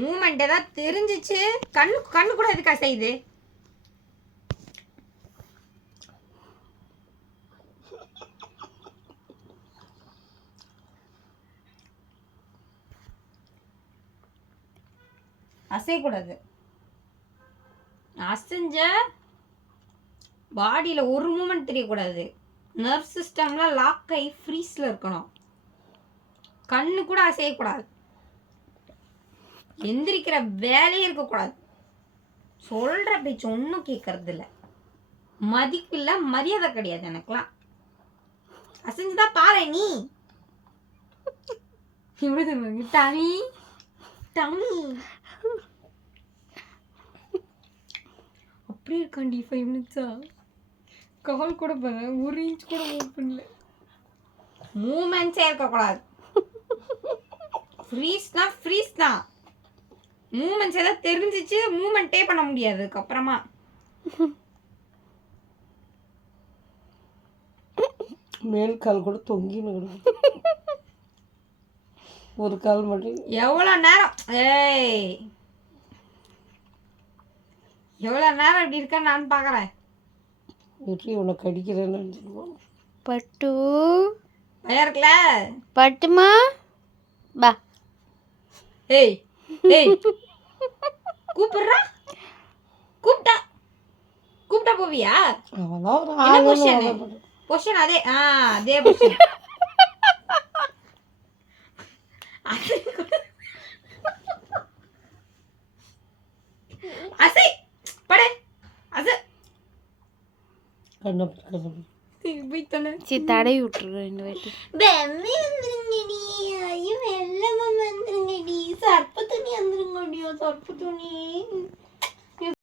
Moment ஏதாவது தெரிஞ்சிச்சு. கண்ணு கூட எதுக்கா செய்யுது? அசையக்கூடாது. அசைஞ்ச பாடியில் ஒரு மூமெண்ட் தெரியக்கூடாது. நர்வ் சிஸ்டம்ல லாக் ஆகி ஃப்ரீஸில் இருக்கணும். கண்ணு கூட அசையக்கூடாது. எந்திரிக்கிற வேலையே இருக்கக்கூடாது. சொல்கிற பேச்சு ஒன்றும் கேட்கறது இல்லை. மதிப்பு இல்லை, மரியாதை கிடையாது எனக்குலாம். அசைஞ்சுதான் பாரு நீ. இப்படி டாமி டாமி அப்படியே இருக்காண்டி 5 மினிட்ஸா கால் கூட பண்ண, ஒரு இன்ச் கூட மூவ் பண்ணல. மூமெண்ட்ஸே இருக்கக்கூடாது. ஃப்ரீஸ் தான். மூமெண்ட்ஸ் ஏதாவது தெரிஞ்சிச்சு மூமெண்ட்டே பண்ண முடியாது அதுக்கப்புறமா. மேல் கால் கூட தொங்கின்னு ஒரு கால் மட்டும். எவ்வளோ நேரம் எவ்வளோ நேரம் இப்படி இருக்கா நான் பார்க்குறேன். வெற்றி உனக்கு அடிக்கிறேன்னு சொல்லுவோம். பட்டு பயம் இருக்குல்ல? பட்டுமா பா. ஏய் கூப்பிடுறா. கூப்பிட்டா போவியா? என்ன பொசிஷன்? அதே பொசிஷன். அசை படு. அசை தடவி விட்டுருவேன் இந்த வாட்டி. சர்ப்பு துணி வந்துருங்கடி. சர்ப்பு துணி